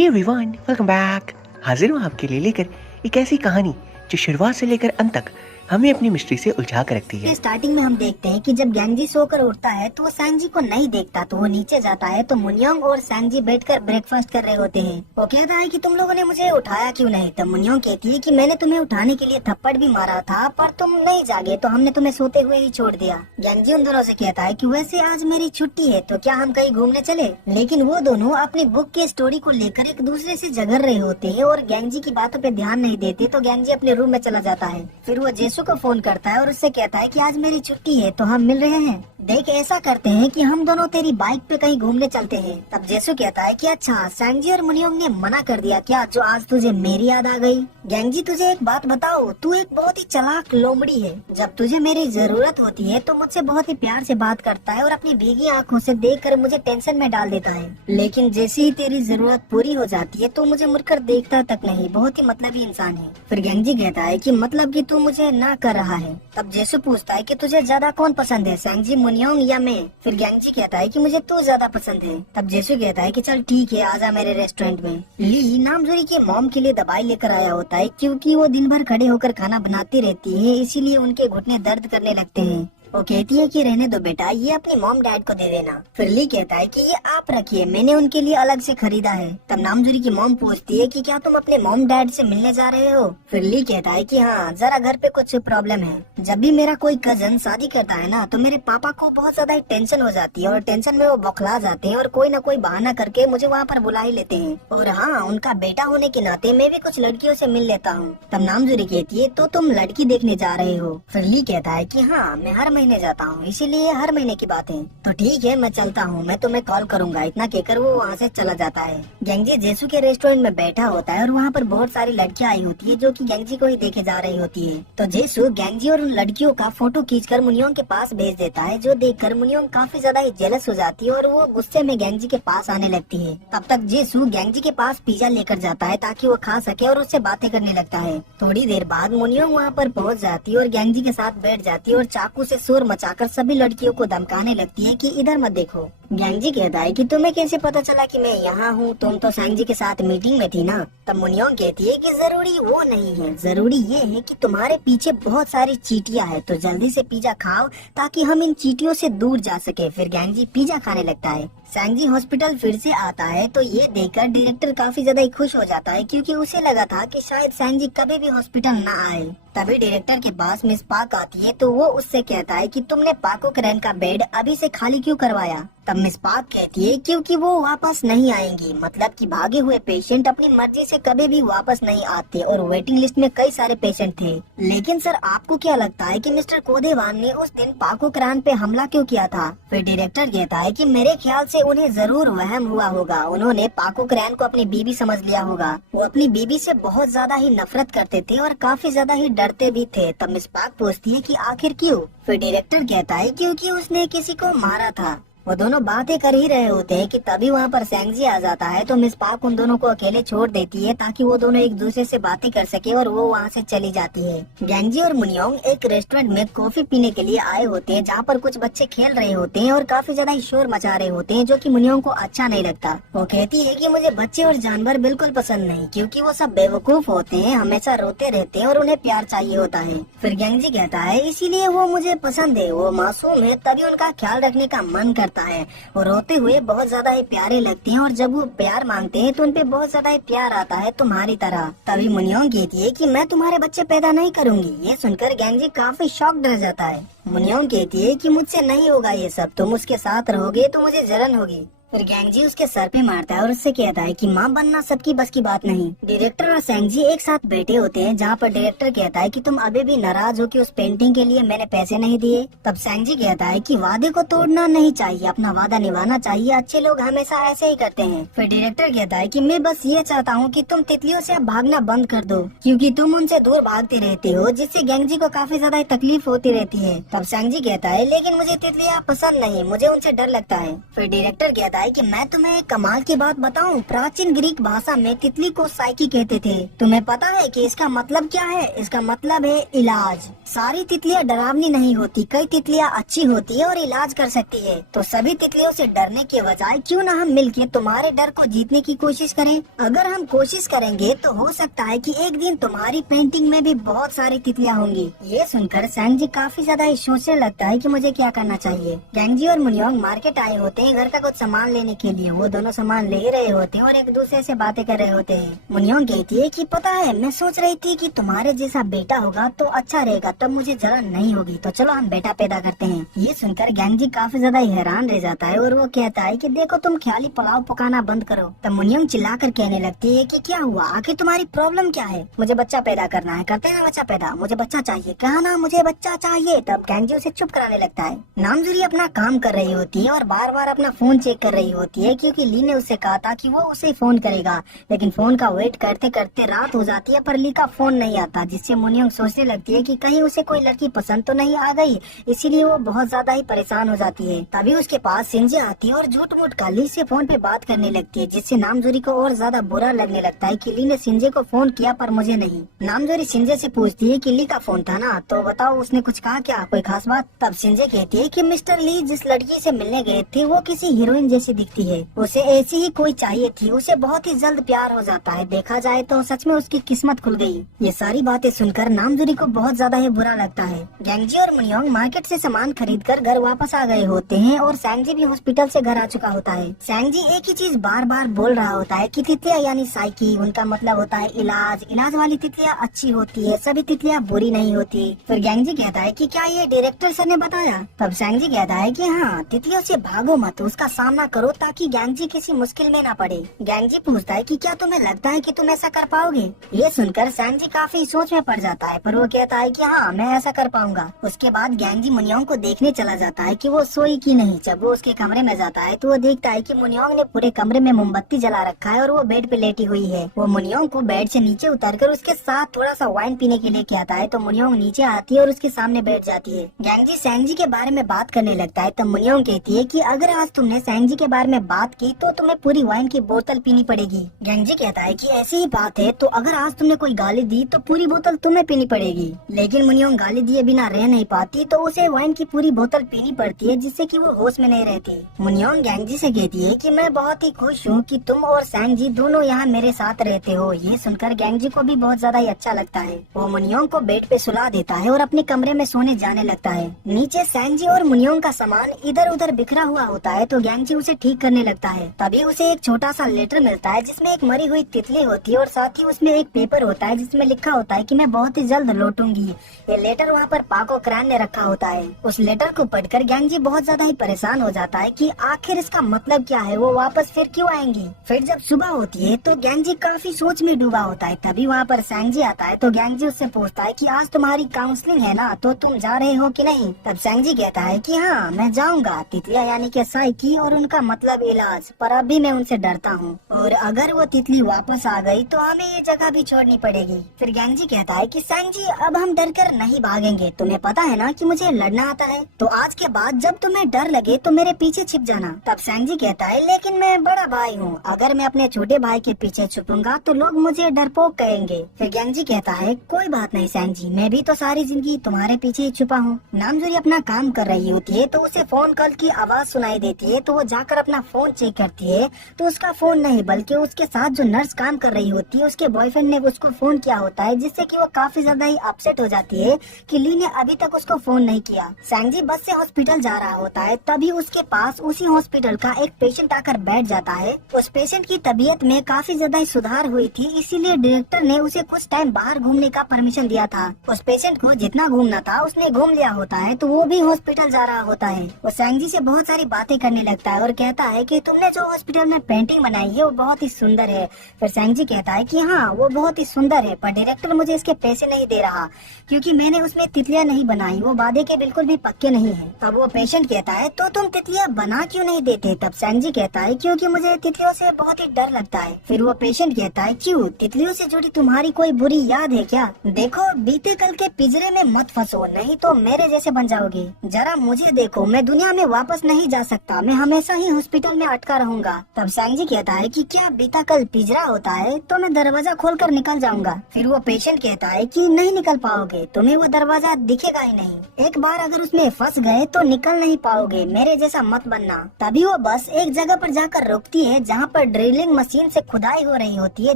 Hey everyone, welcome back. हाजिर हूँ आपके लिए लेकर एक ऐसी कहानी जो शुरुआत से लेकर अंत तक हमें अपनी मिस्ट्री से उलझा कर रखती है। स्टार्टिंग में हम देखते हैं कि जब गैंगजी सोकर उठता है तो वो सैंगजी को नहीं देखता, तो वो नीचे जाता है तो मुनियोंग और सैंगजी बैठकर ब्रेकफास्ट कर रहे होते हैं। वो कहता है कि तुम लोगों ने मुझे उठाया क्यों नहीं। तब मुनियोंग कहती है कि मैंने तुम्हें उठाने के लिए थप्पड़ भी मारा था पर तुम नहीं जागे तो हमने तुम्हें सोते हुए ही छोड़ दिया। गैंगजी उन दोनों से कहता है कि वैसे आज मेरी छुट्टी है तो क्या हम कहीं घूमने चले। लेकिन वो दोनों अपनी बुक की स्टोरी को लेकर एक दूसरे से झगड़ रहे होते हैं और गैंगजी की बातों पे ध्यान नहीं देते, तो गैंगजी अपने रूम में चला जाता है। फिर वो जेसू को फोन करता है और उससे कहता है कि आज मेरी छुट्टी है तो हम मिल रहे हैं। देख, ऐसा करते हैं कि हम दोनों तेरी बाइक पे कहीं घूमने चलते हैं। तब जेसू कहता है कि अच्छा, सैंगजी और मुनियोंग ने मना कर दिया क्या जो आज तुझे मेरी याद आ गई। गैंगजी, तुझे एक बात बताओ, तू एक बहुत ही चालाक लोमड़ी है। जब तुझे मेरी जरूरत होती है तो मुझसे बहुत ही प्यार से बात करता है और अपनी भीगी आंखों से देखकर मुझे टेंशन में डाल देता है, लेकिन जैसे ही तेरी जरूरत पूरी हो जाती है तो मुझे मुड़कर देखता तक नहीं। बहुत ही मतलबी इंसान है। फिर गैंगजी कहता है कि मतलब कि तू मुझे ना कर रहा है। तब जेसू पूछता है कि तुझे ज्यादा कौन पसंद है, सैंगजी, मुनियोंग या मैं। फिर गैंगजी कहता है कि मुझे तू ज्यादा पसंद है। तब जेसू कहता है कि चल ठीक है, आजा मेरे रेस्टोरेंट में। ली नामजोरी के मॉम के लिए दवाई लेकर आया होता है क्योंकि वो दिन भर खड़े होकर खाना बनाती रहती है, इसीलिए उनके घुटने दर्द करने लगते हैं। वो कहती है कि रहने दो बेटा, ये अपने मॉम डैड को दे देना। फिर ली कहता है कि ये आप रखिए, मैंने उनके लिए अलग से खरीदा है। तब नामजोरी की मॉम पूछती है कि क्या तुम अपने मॉम डैड से मिलने जा रहे हो। फिर ली कहता है कि हाँ, जरा घर पे कुछ प्रॉब्लम है। जब भी मेरा कोई कजन शादी करता है ना तो मेरे पापा को बहुत ज्यादा टेंशन हो जाती है और टेंशन में वो बौखला जाते हैं और कोई न कोई बहाना करके मुझे वहाँ पर बुला ही लेते हैं। और हाँ, उनका बेटा होने के नाते मैं भी कुछ लड़कियों से मिल लेता हूँ। तब नामजोरी कहती है तो तुम लड़की देखने जा रहे हो। फिर ली कहता है कि हाँ, मैं हर महीने जाता हूँ, इसीलिए हर महीने की बात है। तो ठीक है, मैं चलता हूँ, मैं तुम्हें कॉल करूंगा। इतना कहकर वो वहाँ से चला जाता है। गैंगजी जेसू के रेस्टोरेंट में बैठा होता है और वहाँ पर बहुत सारी लड़कियाँ आई होती है जो कि गैंगजी को ही देखे जा रही होती है। तो जेसू गैंगजी और उन लड़कियों का फोटो खींचकर मुनियोंग के पास भेज देता है, जो देखकर मुनियोंग काफी ज्यादा ही जेलस हो जाती है और वो गुस्से में गैंगजी के पास आने लगती है। तब तक जेसू गैंगजी के पास पिज्जा लेकर जाता है ताकि वो खा सके और उससे बातें करने लगता है। थोड़ी देर बाद मुनियोंग वहाँ पर पहुँच जाती है और गैंगजी के साथ बैठ जाती है और चाकू से शोर मचाकर सभी लड़कियों को धमकाने लगती है कि इधर मत देखो। गैंगजी कहता है कि तुम्हें कैसे पता चला कि मैं यहाँ हूँ, तुम तो सैंगजी के साथ मीटिंग में थी ना। तब मुनियोंग कहती है कि जरूरी वो नहीं है, जरूरी ये है कि तुम्हारे पीछे बहुत सारी चींटियां है, तो जल्दी से पिज्जा खाओ ताकि हम इन चींटियों से दूर जा सके। फिर गैंगजी पिज्जा खाने लगता है। सैंगजी हॉस्पिटल फिर से आता है तो ये देखकर डायरेक्टर काफी ज्यादा खुश हो जाता है क्योंकि उसे लगा था कि शायद सैंगजी कभी भी हॉस्पिटल न आए। तभी डायरेक्टर के पास मिस पाक आती है तो वो उससे कहता है कि तुमने पाको करैन का बेड अभी से खाली क्यों करवाया। तब मिस पाक कहती है क्योंकि वो वापस नहीं आएंगी, मतलब कि भागे हुए पेशेंट अपनी मर्जी से कभी भी वापस नहीं आते और वेटिंग लिस्ट में कई सारे पेशेंट थे। लेकिन सर, आपको क्या लगता है कि मिस्टर कोदेवान ने उस दिन पाको करैन पे हमला क्यों किया था। फिर डायरेक्टर कहता है कि मेरे ख्याल से उन्हें जरूर वहम हुआ होगा, उन्होंने पाको करैन को अपनी बीबी समझ लिया होगा। वो अपनी बीबी से बहुत ज्यादा ही नफरत करते थे और काफी ज्यादा ही डरते भी थे। तब मिस पाक पूछती है कि आखिर क्यों। फिर डायरेक्टर कहता है क्योंकि उसने किसी को मारा था। वो दोनों बातें कर ही रहे होते हैं कि तभी वहाँ पर सैंगजी आ जाता है तो मिस पाक उन दोनों को अकेले छोड़ देती है ताकि वो दोनों एक दूसरे से बातें कर सके और वो वहाँ से चली जाती है। गैंगजी और मुनियोंग एक रेस्टोरेंट में कॉफी पीने के लिए आए होते हैं जहाँ पर कुछ बच्चे खेल रहे होते हैं और काफी ज्यादा शोर मचा रहे होते हैं, जो कि मुनियोंग को अच्छा नहीं लगता। वो कहती है कि मुझे बच्चे और जानवर बिल्कुल पसंद नहीं क्योंकि वो सब बेवकूफ होते हैं, हमेशा रोते रहते हैं और उन्हें प्यार चाहिए होता है। फिर गैंगजी कहता है इसीलिए वो मुझे पसंद है, वो मासूम है तभी उनका ख्याल रखने का मन करता है। वो रोते हुए बहुत ज्यादा ही प्यारे लगते हैं और जब वो प्यार मांगते हैं तो उनपे बहुत ज्यादा ही प्यार आता है, तुम्हारी तरह। तभी मुनियोंग कहती है कि मैं तुम्हारे बच्चे पैदा नहीं करूंगी। ये सुनकर गैंगजी काफी शॉक्ड रह जाता है। मुनियोंग कहती है कि मुझसे नहीं होगा ये सब, तुम उसके साथ रहोगे तो मुझे जलन होगी। फिर गैंगजी उसके सर पे मारता है और उससे कहता है कि माँ बनना सबकी बस की बात नहीं। डायरेक्टर और सैंगजी एक साथ बैठे होते हैं जहाँ पर डायरेक्टर कहता है कि तुम अभी भी नाराज हो कि उस पेंटिंग के लिए मैंने पैसे नहीं दिए। तब सैंगजी कहता है कि वादे को तोड़ना नहीं चाहिए, अपना वादा निभाना चाहिए, अच्छे लोग हमेशा ऐसे ही करते हैं। फिर डायरेक्टर कहता है कि मैं बस ये चाहता हूँ कि तुम तितलियों से अब भागना बंद कर दो क्योंकि तुम उनसे दूर भागते रहते हो, जिससे गैंगजी को काफी ज्यादा तकलीफ होती रहती है। तब सैंगजी कहता है लेकिन मुझे तितलियाँ पसंद नहीं, मुझे उनसे डर लगता है। फिर डायरेक्टर कहता है कि मैं तुम्हें एक कमाल की बात बताऊं, प्राचीन ग्रीक भाषा में तितली को साइकी कहते थे। तुम्हें पता है कि इसका मतलब क्या है? इसका मतलब है इलाज। सारी तितलियां डरावनी नहीं होती, कई तितलियां अच्छी होती है और इलाज कर सकती है। तो सभी तितलियों से डरने के बजाय क्यों ना हम मिलकर तुम्हारे डर को जीतने की कोशिश करें। अगर हम कोशिश करेंगे तो हो सकता है कि एक दिन तुम्हारी पेंटिंग में भी बहुत सारी तितलियां होंगी। ये सुनकर सैंजी काफी ज्यादा सोचने लगता है कि मुझे क्या करना चाहिए। गैंजी और मुनियोंग मार्केट आए होते हैं घर का कुछ सामान लेने के लिए। वो दोनों सामान ले ही रहे होते हैं और एक दूसरे से बातें कर रहे होते हैं। मुनियोंग कहती है कि पता है, मैं सोच रही थी कि तुम्हारे जैसा बेटा होगा तो अच्छा रहेगा, तब मुझे जलन नहीं होगी, तो चलो हम बेटा पैदा करते हैं। ये सुनकर गैंजी काफी ज्यादा हैरान रह जाता है और वो कहता है कि देखो तुम ख्याली पुलाव पकाना बंद करो। तब मुनियोंग चिल्लाकर कहने लगती है कि क्या हुआ, आखिर तुम्हारी प्रॉब्लम क्या है? मुझे बच्चा पैदा करना है, करते ना बच्चा पैदा, मुझे बच्चा चाहिए, कहा ना मुझे बच्चा चाहिए। तब गैंजी उसे चुप कराने लगता है। नामजुरी अपना काम कर रही होती है और बार बार अपना फोन चेक कर रही होती है, क्योंकि ली ने उससे कहा था कि वो उसे फोन करेगा। लेकिन फोन का वेट करते करते रात हो जाती है पर ली का फोन नहीं आता, जिससे मुनियोंग सोचने लगती है कि कहीं उसे कोई लड़की पसंद तो नहीं आ गई, इसीलिए वो बहुत ज्यादा ही परेशान हो जाती है। तभी उसके पास सिंजे आती है और झूठ मूठ का ली से फोन पे बात करने लगती है, जिससे नामजुरी को और ज्यादा बुरा लगने लगता है कि ली ने सिंजे को फोन किया पर मुझे नहीं। नामजुरी सिंजे से पूछती है कि ली का फोन था ना, तो बताओ उसने कुछ कहा क्या, कोई खास बात? तब सिंजे कहती है कि मिस्टर ली जिस लड़की से मिलने गए थे वो किसी हीरोइन जैसी दिखती है, उसे ऐसी ही कोई चाहिए थी, उसे बहुत ही जल्द प्यार हो जाता है, देखा जाए तो सच में उसकी किस्मत खुल गई। ये सारी बातें सुनकर नामजुरी को बहुत ज्यादा ही बुरा लगता है। गैंजी और मुनियोंग मार्केट से सामान खरीदकर घर वापस आ गए होते हैं और सैंजी भी हॉस्पिटल से घर आ चुका होता है। सैंजी एक ही चीज बार बार बोल रहा होता है कि तितलियां यानी साइकी, उनका मतलब होता है इलाज, इलाज वाली तितलियां अच्छी होती है, सभी तितलियां बुरी नहीं होती। फिर गैंजी कहता है कि क्या ये डायरेक्टर सर ने बताया? तब सैंजी कहता है कि हाँ, तितलियों से भागो मत, उसका सामना करो ताकि गैंजी किसी मुश्किल में न पड़े। गैंजी पूछता है कि क्या तुम्हें लगता है कि तुम ऐसा कर पाओगे? ये सुनकर सैंजी काफी सोच में पड़ जाता है, पर वो कहता है कि हाँ मैं ऐसा कर पाऊंगा। उसके बाद गैंजी मुनियोंग को देखने चला जाता है कि वो सोई की नहीं। जब वो उसके कमरे में जाता है तो वो देखता है कि मुनियोंग ने पूरे कमरे में मोमबत्ती जला रखा है और वो बेड पे लेटी हुई है। वो मुनियोंग को बेड से नीचे उतारकर उसके साथ थोड़ा सा वाइन पीने के लिए कहता है, तो मुनियोंग नीचे आती है और उसके सामने बैठ जाती है। गैंजी सैंजी के बारे में बात करने लगता है, तब मुनियोंग कहती है कि अगर आज तुमने सैंजी के बारे में बात की तो तुम्हें पूरी वाइन की बोतल पीनी पड़ेगी। गैंजी कहता है कि ऐसी ही बात है, तो अगर आज तुमने कोई गाली दी तो पूरी बोतल तुम्हें पीनी पड़ेगी। लेकिन मुनियोंग गाली दिए बिना रह नहीं पाती, तो उसे वाइन की पूरी बोतल पीनी पड़ती है, जिससे कि वो होश में नहीं रहती। मुनियोंग गैंजी से कहती है कि मैं बहुत ही खुश हूँ कि तुम और सैंजी दोनों यहाँ मेरे साथ रहते हो। ये सुनकर गैंजी को भी बहुत ज्यादा ही अच्छा लगता है। वो मुनियोंग को बेड पे सुला देता है और अपने कमरे में सोने जाने लगता है। नीचे सैंजी और मुनियोंग का सामान इधर उधर बिखरा हुआ होता है, तो गैंजी उसे ठीक करने लगता है। तभी उसे एक छोटा सा लेटर मिलता है जिसमें एक मरी हुई तितली होती है और साथ ही उसमें एक पेपर होता है जिसमें लिखा होता है कि मैं बहुत ही जल्द लौटूंगी। ये लेटर वहाँ पर पाको क्रान ने रखा होता है। उस लेटर को पढ़कर गैंजी बहुत ज्यादा ही परेशान हो जाता है कि आखिर इसका मतलब क्या है, वो वापस फिर क्यों आएंगी। फिर जब सुबह होती है तो गैंजी काफी सोच में डूबा होता है। तभी वहाँ पर सैंजी आता है, तो गैंजी उससे पूछता है कि आज तुम्हारी काउंसलिंग है ना, तो तुम जा रहे हो कि नहीं? तब सैंजी कहता है कि हाँ मैं जाऊंगा, तितलियां यानी कि साइकी और उनका मतलब इलाज, पर अभी मैं उनसे डरता हूँ और अगर वो तितली वापस आ गई तो हमें ये जगह भी छोड़नी पड़ेगी। फिर गैंजी कहता है कि सैंजी अब हम डर कर नहीं भागेंगे, तुम्हें पता है ना कि मुझे लड़ना आता है, तो आज के बाद जब तुम्हें डर लगे तो मेरे पीछे छिप जाना। तब सैंजी कहता है लेकिन मैं बड़ा भाई हूँ, अगर मैं अपने छोटे भाई के पीछे छुपूंगा तो लोग मुझे डरपोक कहेंगे। फिर गैंजी कहता है कोई बात नहीं सैंजी, मैं भी तो सारी जिंदगी तुम्हारे पीछे ही छुपा हूँ। नामजुरी अपना काम कर रही होती है तो उसे फोन कॉल की आवाज सुनाई देती है, तो वो जाकर अपना फोन चेक करती है तो उसका फोन नहीं बल्कि उसके साथ जो नर्स काम कर रही होती है उसके बॉयफ्रेंड ने उसको फोन किया होता है, जिससे कि वो काफी ज्यादा ही अपसेट हो जाती है कि ली ने अभी तक उसको फोन नहीं किया। सैंजी बस से हॉस्पिटल जा रहा होता है, तभी उसके पास उसी हॉस्पिटल का एक पेशेंट आकर बैठ जाता है। उस पेशेंट की तबीयत में काफी ज्यादा ही सुधार हुई थी, इसीलिए डायरेक्टर ने उसे कुछ टाइम बाहर घूमने का परमिशन दिया था। उस पेशेंट को जितना घूमना था उसने घूम लिया होता है, तो वो भी हॉस्पिटल जा रहा होता है। वो सैंजी से बहुत सारी बातें करने लगता है और कहता है कि तुमने जो हॉस्पिटल में पेंटिंग बनाई है वो बहुत ही सुंदर है। फिर सैंजी कहता है कि हाँ वो बहुत ही सुंदर है, पर डायरेक्टर मुझे इसके पैसे नहीं दे रहा क्योंकि मैंने उसमें तितलियां नहीं बनाई, वो वादे के बिल्कुल भी पक्के नहीं है। तब वो पेशेंट कहता है तो तुम तितलियां बना क्यों नहीं देते? तब सैंजी कहता है क्योंकि मुझे तितलियों से बहुत ही डर लगता है। फिर वो पेशेंट कहता है क्यों, तितलियों से जुड़ी तुम्हारी कोई बुरी याद है क्या? देखो बीते कल के पिंजरे में मत फंसो, नहीं तो मेरे जैसे बन जाओगे। जरा मुझे देखो, मैं दुनिया में वापस नहीं जा सकता, मैं हमेशा ही हॉस्पिटल में अटका रहूंगा। तब सैंजी कहता है कि क्या बीता कल पिंजरा होता है तो मैं दरवाजा खोलकर निकल जाऊंगा। फिर वो पेशेंट कहता है कि नहीं निकल पाओगे, तुम्हें वो दरवाजा दिखेगा ही नहीं। एक बार अगर उसमें फंस गए तो निकल नहीं पाओगे, मेरे जैसा मत बनना। तभी वो बस एक जगह पर जाकर रुकती है जहाँ पर ड्रिलिंग मशीन से खुदाई हो रही होती है,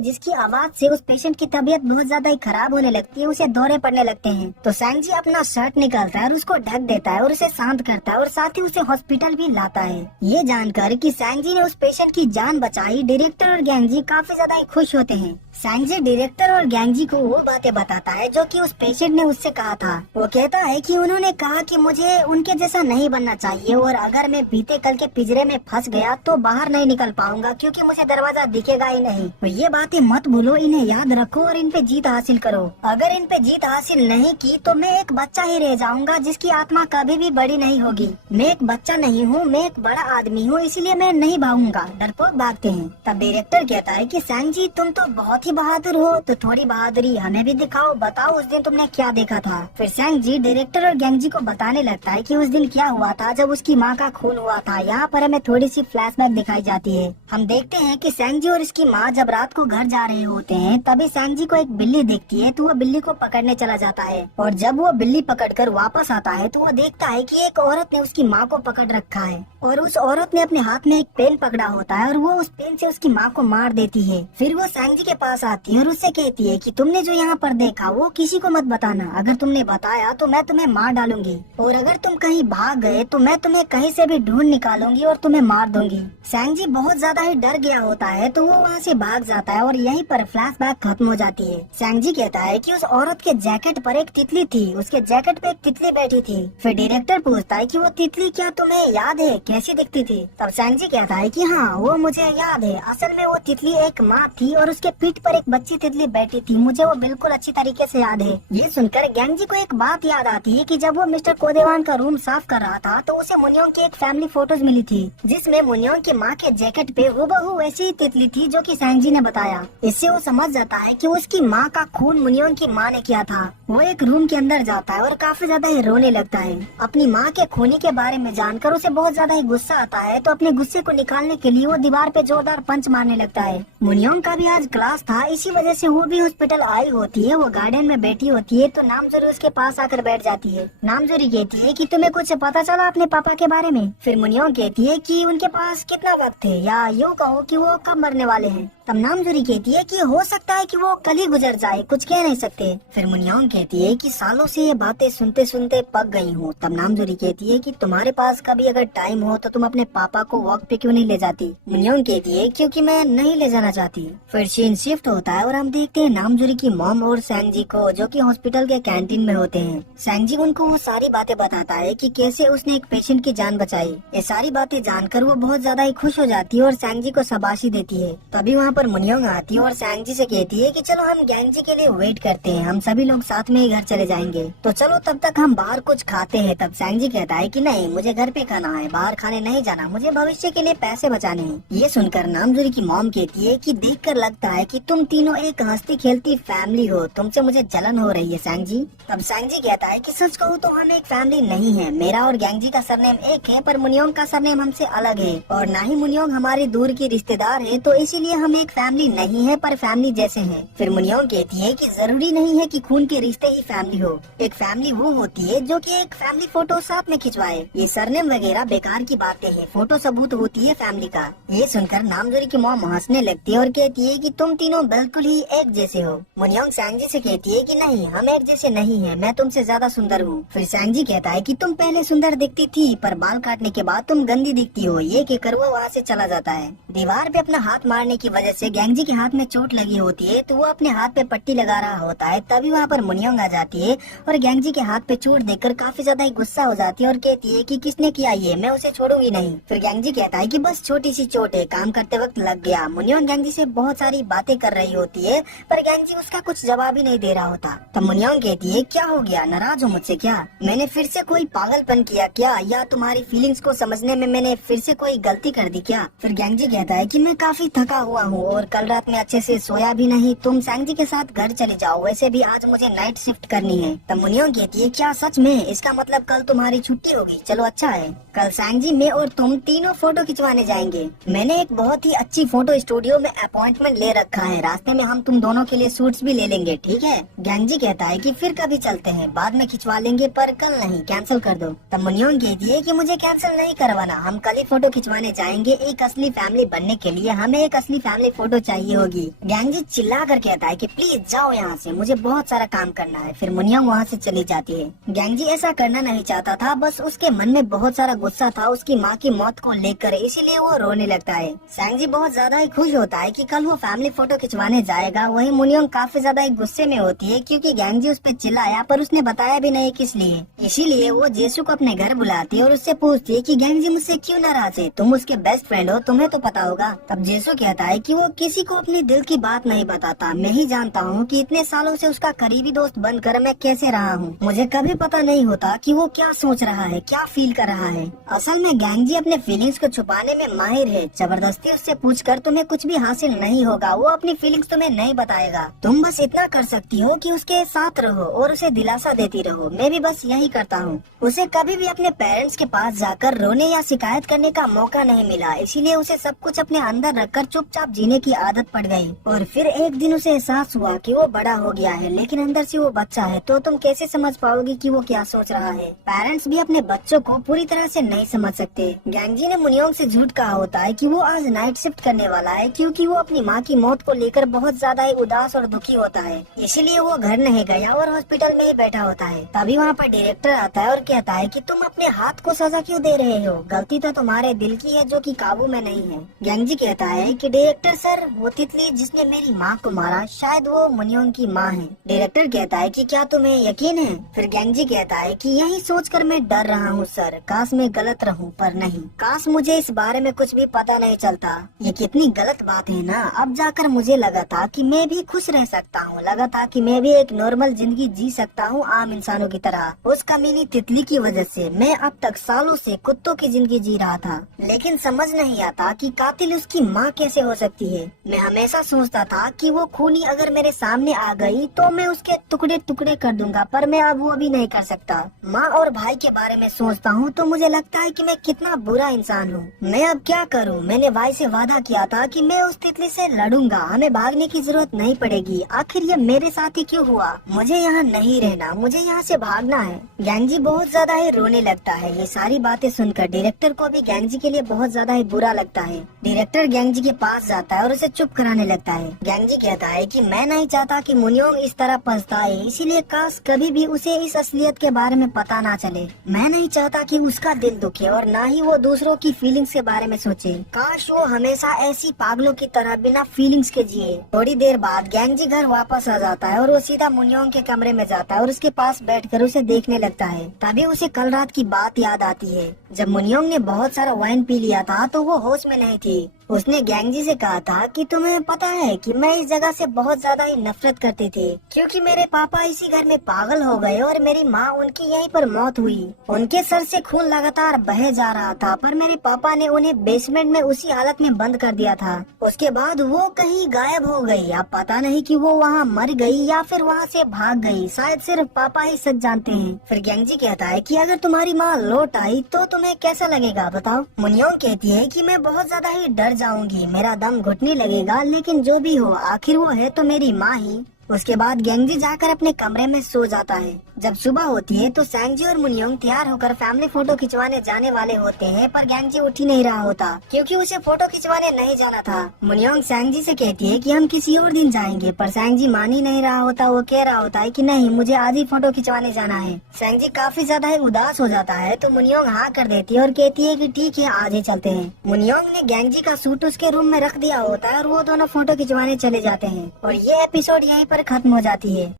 जिसकी आवाज से उस पेशेंट की तबीयत बहुत ज्यादा ही खराब होने लगती है, उसे दौरे पड़ने लगते हैं। तो सैंजी अपना शर्ट निकालता है और उसको ढक देता है और उसे शांत करता है और साथ ही उसे हॉस्पिटल भी लाता है। ये जानकर कि सैंजी ने उस पेशेंट की जान बचाई, डायरेक्टर और गैंजी काफी ज्यादा ही खुश होते हैं। सैंजी डायरेक्टर और गैंजी को वो बातें बताता है जो कि उस पेशेंट ने उससे कहा था। वो कहता है कि उन्होंने कहा कि मुझे उनके जैसा नहीं बनना चाहिए और अगर मैं बीते कल के पिंजरे में फंस गया तो बाहर नहीं निकल पाऊंगा क्योंकि मुझे दरवाजा दिखेगा ही नहीं। तो ये बातें मत भूलो, इन्हें याद रखो और इन पे जीत हासिल करो। अगर इन पे जीत हासिल नहीं की तो मैं एक बच्चा ही रह जाऊंगा जिसकी आत्मा कभी भी बड़ी नहीं होगी। मैं एक बच्चा नहीं हूँ, मैं एक बड़ा आदमी हूँ, इसलिए मैं नहीं भागूंगा। डरपोक भागते हैं। तब डायरेक्टर कहता है कि सैंजी तुम तो बहुत ही बहादुर हो, तो थोड़ी बहादुरी हमें भी दिखाओ, बताओ उस दिन तुमने क्या देखा था। फिर सैंजी डायरेक्टर और गैंजी को बताने लगता है कि उस दिन क्या हुआ था जब उसकी माँ का खून हुआ था। यहाँ पर हमें थोड़ी सी फ्लैशबैक दिखाई जाती है। हम देखते हैं कि सैंजी और इसकी माँ जब रात को घर जा रहे होते हैं तभी सैंजी को एक बिल्ली दिखती है, तो वो बिल्ली को पकड़ने चला जाता है और जब वो बिल्ली पकड़कर वापस आता है तो वो देखता है कि एक औरत ने उसकी माँ को पकड़ रखा है और उस औरत ने अपने हाथ में एक पेन पकड़ा होता है और वो उस पेन से उसकी माँ को मार देती है। फिर वो सैंजी के पास आती है और उससे कहती है कि तुमने जो यहाँ पर देखा वो किसी को मत बताना, अगर तुमने बताया तो मैं तुम्हें मार डालूंगी और अगर तुम कहीं भाग गए तो मैं तुम्हें कहीं से भी ढूंढ निकालूंगी और तुम्हें मार दूंगी। सैंजी बहुत ज्यादा ही डर गया होता है तो वो वहाँ से भाग जाता है और यहीं पर फ्लैशबैक खत्म हो जाती है। सैंजी कहता है कि उस औरत के जैकेट पर एक तितली थी, उसके जैकेट पे एक तितली बैठी थी। फिर डायरेक्टर पूछता है कि वो तितली क्या तुम्हें याद है, कैसी दिखती थी। तब सैंजी कहता है कि हाँ वो मुझे याद है, असल में वो तितली एक माँ थी और उसके पीठ पर एक बच्ची तितली बैठी थी, मुझे वो बिल्कुल अच्छी तरीके से याद है। ये सुनकर गैंजी को एक बात याद आती है कि जब वो मिस्टर कोदेवान का रूम साफ कर रहा था तो उसे मुनियोंग की एक फैमिली फोटोज मिली थी जिसमें मुनियोंग की माँ के जैकेट पे हूबहू वैसी ही तितली थी जो कि सैंजी ने बताया। इससे वो समझ जाता है कि उसकी माँ का खून मुनियोंग की माँ ने किया था। वो एक रूम के अंदर जाता है और काफी ज्यादा ही रोने लगता है। अपनी माँ के खूनी के बारे में जानकर उसे बहुत ज्यादा ही गुस्सा आता है, तो अपने गुस्से को निकालने के लिए वो दीवार पे जोरदार पंच मारने लगता है। मुनियोंग का भी आज क्लास था, इसी वजह से वो भी हॉस्पिटल आई होती है। वो गार्डन में बैठी होती है तो नामजोरी उसके पास आकर बैठ जाती है। नामजोरी कहती है कि तुम्हें कुछ पता चला अपने पापा के बारे में। फिर मुनियोंग कहती है कि उनके पास कितना वक्त है, या यूँ कहो कि वो कब मरने वाले हैं। तब नामजोरी कहती है कि हो सकता है कि वो कल ही गुजर जाए, कुछ कह नहीं सकते। फिर मुनियोंग कहती है कि सालों से ये बातें सुनते सुनते पक गई हूँ। तब नामजोरी कहती है कि तुम्हारे पास कभी अगर टाइम हो तो तुम अपने पापा को वॉक पे क्यों नहीं ले जाती। मुनियोंग कहती है क्योंकि मैं नहीं ले जाना चाहती। फिर सीन शिफ्ट होता है और हम देखते हैं नामजोरी की मॉम और सैंजी को, जो कि हॉस्पिटल के कैंटीन में होते हैं। सैंजी उनको वो सारी बातें बताता है कि कैसे उसने एक पेशेंट की जान बचाई। ये सारी बातें जानकर वो बहुत ज्यादा ही खुश हो जाती है और सैंजी को शाबाशी देती है। तभी वहाँ पर मुनियोंग आती है और सैंजी से कहती है कि चलो हम गैंजी के लिए वेट करते हैं, हम सभी लोग साथ में ही घर चले जाएंगे, तो चलो तब तक हम बाहर कुछ खाते हैं। तब सैंजी कहता है कि नहीं, मुझे घर पे खाना है, बाहर खाने नहीं जाना, मुझे भविष्य के लिए पैसे बचाने हैं। ये सुनकर नामजोरी की मॉम कहती है कि देखकर लगता है कि तुम तीनों एक हंसती खेलती फैमिली हो, तुमसे मुझे जलन हो रही है सैंजी। तब सैंजी कहता है कि सच कहूँ तो हम एक फैमिली नहीं है, मेरा और गैंजी का सरनेम एक है पर मुनियोंग का सरनेम हमसे अलग है और ना ही मुनियोंग हमारी दूर की रिश्तेदार है, तो इसीलिए हम एक फैमिली नहीं है पर फैमिली जैसे हैं। फिर मुनियोंग कहती है कि जरूरी नहीं है कि खून के रिश्ते ही फैमिली हो, एक फैमिली वो होती है जो कि एक फैमिली फोटो साथ में खिंचवाए। ये सरनेम वगैरह बेकार की बातें हैं, फोटो सबूत होती है फैमिली का। ये सुनकर नामजोरी की मॉम हंसने लगती है और कहती है कि तुम तीनों बिल्कुल ही एक जैसे हो। मुनियोंग सैंजी से कहती है कि नहीं, हम एक जैसे नहीं है, मैं तुमसे ज्यादा सुंदर हूँ। फिर सैंजी कहता है कि तुम पहले सुंदर दिखती थी पर बाल काटने के बाद तुम गंदी दिखती हो। ये कहकर वो वहाँ से चला जाता है। दीवार पे अपना हाथ मारने की वजह से गैंजी के हाथ में चोट लगी होती है, तो वो अपने हाथ पे पट्टी लगा रहा होता है। तभी वहाँ पर मुनियोंग आ जाती है और गैंजी के हाथ पे चोट देखकर काफी ज्यादा ही गुस्सा हो जाती है और कहती है कि किसने किया ये, मैं उसे छोड़ूंगी नहीं। फिर गैंजी कहता है कि बस छोटी सी चोट है, काम करते वक्त लग गया। मुनियोंग गैंजी से बहुत सारी बातें कर रही होती है पर गैंजी उसका कुछ जवाब ही नहीं दे रहा होता। तब मुनियोंग कहती है क्या हो गया, नाराज हो मुझसे क्या, मैंने फिर से कोई पागलपन किया क्या, या तुम्हारी फीलिंग्स को समझने में मैंने फिर से कोई गलती कर दी क्या। फिर गैंजी कहता है कि मैं काफी थका हुआ हूँ और कल रात में अच्छे से सोया भी नहीं, तुम सैंजी के साथ घर चले जाओ, वैसे भी आज मुझे नाइट शिफ्ट करनी है। तब मुनियोंग कहती है क्या सच में, इसका मतलब कल तुम्हारी छुट्टी होगी, चलो अच्छा है। कल सैंजी, मैं और तुम तीनों फोटो खिंचवाने जाएंगे। मैंने एक बहुत ही अच्छी फोटो स्टूडियो में अपॉइंटमेंट ले रखा है, रास्ते में हम तुम दोनों के लिए सूट्स भी ले लेंगे, ठीक है? गैंजी कहता है कि फिर कभी चलते हैं, बाद में खिंचवा लेंगे, पर कल नहीं, कैंसिल कर दो। तब मुनियोंग कहती है कि मुझे कैंसिल नहीं करवाना, हम कल ही फोटो खिंचवाने जाएंगे। एक असली फैमिली बनने के लिए हमें एक असली फैमिली फोटो चाहिए होगी। गैंजी चिल्ला कर कहता है कि प्लीज जाओ यहाँ से, मुझे बहुत सारा काम करना है। फिर मुनियोंग वहाँ से चली जाती है। गैंजी ऐसा करना नहीं चाहता था, बस उसके मन में बहुत सारा गुस्सा था उसकी माँ की मौत को लेकर, इसीलिए वो रोने लगता है। सैंजी बहुत ज्यादा ही खुश होता है कि कल वो फैमिली फोटो खिंचवाने जाएगा। वही मुनियोंग काफी ज्यादा ही गुस्से में होती है क्योंकि गैंजी उस पर चिल्लाया पर उसने बताया भी नहीं किस लिए। इसीलिए वो जेसु को अपने घर बुलाती है और उससे पूछती है कि गैंजी मुझसे क्यों नाराज है, तुम उसके बेस्ट फ्रेंड हो, तुम्हें तो पता होगा। तब जेसु कहता है कि वो किसी को अपनी दिल की बात नहीं बताता, मैं ही जानता हूँ कि इतने सालों से उसका करीबी दोस्त बनकर मैं कैसे रहा हूँ। मुझे कभी पता नहीं होता कि वो क्या सोच रहा है, क्या फील कर रहा है। असल में गैंजी अपने फीलिंग्स को छुपाने में माहिर है। जबरदस्ती उससे पूछकर तुम्हें कुछ भी हासिल नहीं होगा, वो अपनी फीलिंग्स तुम्हें नहीं बताएगा। तुम बस इतना कर सकती हो कि उसके साथ रहो और उसे दिलासा देती रहो। मैं भी बस यही करता हूँ। उसे कभी भी अपने पेरेंट्स के पास जाकर रोने या शिकायत करने का मौका नहीं मिला, इसीलिए उसे सब कुछ अपने अंदर रखकर चुपचाप जीने की आदत पड़ गई। और फिर एक दिन उसे एहसास हुआ कि वो बड़ा हो गया है लेकिन अंदर से वो बच्चा है। तो तुम कैसे समझ पाओगी कि वो क्या सोच रहा है? पेरेंट्स भी अपने बच्चों को पूरी तरह से नहीं समझ सकते। गैंजी ने मुनियोंग से झूठ कहा होता है कि वो आज नाइट शिफ्ट करने वाला है क्योंकि वो अपनी माँ की मौत को लेकर बहुत ज्यादा ही उदास और दुखी होता है, इसीलिए वो घर नहीं गया और हॉस्पिटल में ही बैठा होता है। तभी वहाँ पर डायरेक्टर आता है और कहता है कि तुम अपने हाथ को सजा क्यों दे रहे हो, गलती तो तुम्हारे दिल की है जो कि काबू में नहीं है। गैंजी कहता है कि डायरेक्टर सर, वो तितली जिसने मेरी माँ को मारा शायद वो मुनियोंग की माँ है। डायरेक्टर कहता है कि क्या तुम्हें यकीन है? फिर गैंजी कहता है कि यही सोचकर मैं डर रहा हूँ सर, काश मैं गलत रहूँ पर नहीं, काश मुझे इस बारे में कुछ भी पता नहीं चलता। ये कितनी गलत बात है ना। अब जाकर मुझे लगा था कि मैं भी खुश रह सकता हूँ, लगा था कि मैं भी एक नॉर्मल जिंदगी जी सकता हूँ आम इंसानों की तरह। उस कमीनी तितली की वजह से मैं अब तक सालों से कुत्तों की जिंदगी जी रहा था, लेकिन समझ नहीं आता कि कातिल उसकी माँ कैसे हो सकती है। मैं हमेशा सोचता था कि वो खूनी अगर मेरे सामने आ गई तो मैं उसके टुकड़े टुकड़े कर दूंगा, पर मैं अब वो भी नहीं कर सकता। माँ और भाई के बारे में सोचता हूँ तो मुझे लगता है कि मैं कितना बुरा इंसान हूँ। मैं अब क्या करूँ? मैंने भाई से वादा किया था कि मैं उस तितली से लड़ूंगा, हमें भागने की जरूरत नहीं पड़ेगी। आखिर ये मेरे साथ ही क्यों हुआ? मुझे यहाँ नहीं रहना, मुझे यहाँ से भागना है। गैंजी बहुत ज्यादा ही रोने लगता है। ये सारी बातें सुनकर डायरेक्टर को भी गैंजी के लिए बहुत ज्यादा ही बुरा लगता है। डायरेक्टर गैंजी के पास जाता है और उसे चुप कराने लगता है। गैंजी कहता है कि मैं नहीं चाहता कि मुनियोंग इस तरह पछताए, इसीलिए काश कभी भी उसे इस असलियत के बारे में पता ना चले। मैं नहीं चाहता कि उसका दिल दुखे और ना ही वो दूसरों की फीलिंग्स के बारे में सोचे। काश वो हमेशा ऐसी पागलों की तरह बिना फीलिंग्स के जिए। थोड़ी देर बाद गैंजी घर वापस आ जाता है और वो सीधा मुनियोंग के कमरे में जाता है और उसके पास बैठकर उसे देखने लगता है। तभी उसे कल रात की बात याद आती है जब मुनियोंग ने बहुत सारा वाइन पी लिया था तो वो होश में नहीं थी। उसने गैंजी से कहा था कि तुम्हें पता है कि मैं इस जगह से बहुत ज्यादा ही नफरत करती थी क्योंकि मेरे पापा इसी घर में पागल हो गए और मेरी माँ उनकी यहीं पर मौत हुई। उनके सर से खून लगातार बहे जा रहा था पर मेरे पापा ने उन्हें बेसमेंट में उसी हालत में बंद कर दिया था। उसके बाद वो कहीं गायब हो गई। अब पता नहीं कि वो वहाँ मर गई या फिर वहाँ से भाग गई, शायद सिर्फ पापा ही सच जानते हैं। फिर गैंजी कहता है कि अगर तुम्हारी माँ लौट आई तो तुम्हें कैसा लगेगा बताओ? मुनियोंग कहती है कि मैं बहुत ज्यादा ही डर जाऊंगी, मेरा दम घुटने लगेगा, लेकिन जो भी हो आखिर वो है तो मेरी माँ ही। उसके बाद गैंजी जाकर अपने कमरे में सो जाता है। जब सुबह होती है तो सैंजी और मुनियोंग तैयार होकर फैमिली फोटो खिंचवाने जाने वाले होते हैं, पर गैंजी उठ ही नहीं रहा होता क्योंकि उसे फोटो खिंचवाने नहीं जाना था। मुनियोंग सैंजी से कहती है कि हम किसी और दिन जाएंगे, पर सैंजी मान ही नहीं रहा होता। वो कह रहा होता है कि नहीं, मुझे आज ही फोटो खिंचवाने जाना है। सैंजी काफी ज्यादा ही उदास हो जाता है तो मुनियोंग हाँ कर देती है और कहती है कि ठीक है आज ही चलते हैं। मुनियोंग ने गैंजी का सूट उसके रूम में रख दिया होता है और वो दोनों फोटो खिंचवाने चले जाते हैं और ये एपिसोड यहीं पर खत्म हो जाती है।